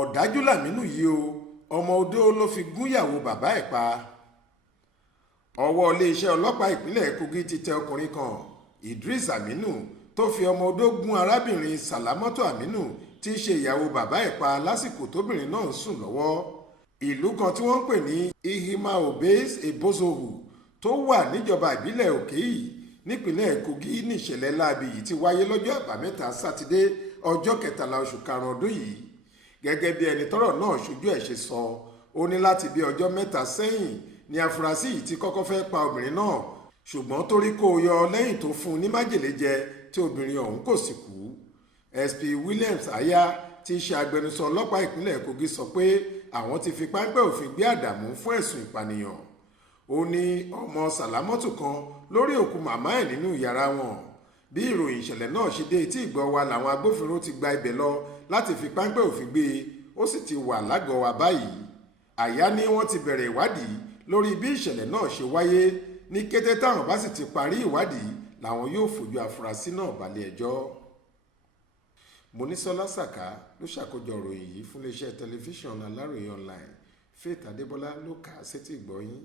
ọ̀dájú làmínú yìí o, Ọmọodo ló fi gún ìyàwó bàbá ẹ̀ pa. Ọwọ́ iléeṣẹ́ ọlọ́pàá ìpínlẹ̀ Kogi ti tẹ ọkùnrin kan, Idris Aminu, tó fi Ọmọodo gún arábìnrin Salamatu Aminu tí í ṣe ìyàwó bàbá ẹ̀ pa lásìkò tóbìnrin náà sùn lọ́wọ́. Ìlú kan tí wọ́n ń pè ní Ihima-Obese Ebozohu tó wà níjọba ìbílẹ̀ Òkèyí nípínlẹ̀ Kogi níṣẹ̀lẹ̀ láabi yìí ti wáyé lọ́jọ́ àbámẹ́ta sátidé ọjọ́ 13 oṣù karùn-ún ọdún yìí. Gẹ́gẹ́ bí ẹni tọ́rọ̀ náà ṣojú ẹ̀ ṣe sọ, ó ní láti bí ọjọ́ mẹ́ta sẹ́yìn ni afurasí yìí ti kọ́kọ́ fẹ́ pa obìnrin náà, ṣùgbọ́n torí kó o yọ lẹ́yìn tó fún un ní májèlé jẹ tí obìnrin ọ̀hún kò sì kú. SP Williams Aya tí í ṣe agbẹnusọ ọlọ́pàá ìpínlẹ̀ Kogi sọ pé àwọn ti fi páńpẹ́ òfin gbé Àdàmú fún ẹ̀sùn ìpànìyàn. Ó ní ọmọ Sàlámọ́tù kan lórí òkú màmá ẹ̀ nínú yàrá wọn. Bí ìròyìn ìṣẹ̀lẹ̀ náà ṣe dé etí ìgbọ́ wa làwọn agbófinró ti gba ibẹ̀ lọ láti fi páńpẹ́ òfin gbé e, ó sì ti wà lágọ̀ọ́ wa báyìí. Àyá ní wọ́n ti bẹ̀rẹ̀ ìwádìí lórí bí ìṣẹ̀lẹ̀ náà ṣe wáyé. Ní kété táwọn bá sì ti parí ìwádìí làwọn yóò fojú afurasí náà balẹ̀ ẹjọ́. Monísọ́lá Sàká ló ṣàkójọ ìròyìn yìí fún iléeṣẹ́ tẹlifíṣàn Aláròye online. Faith Adébọ́lá ló kà á sétí ìgbọ́ yín.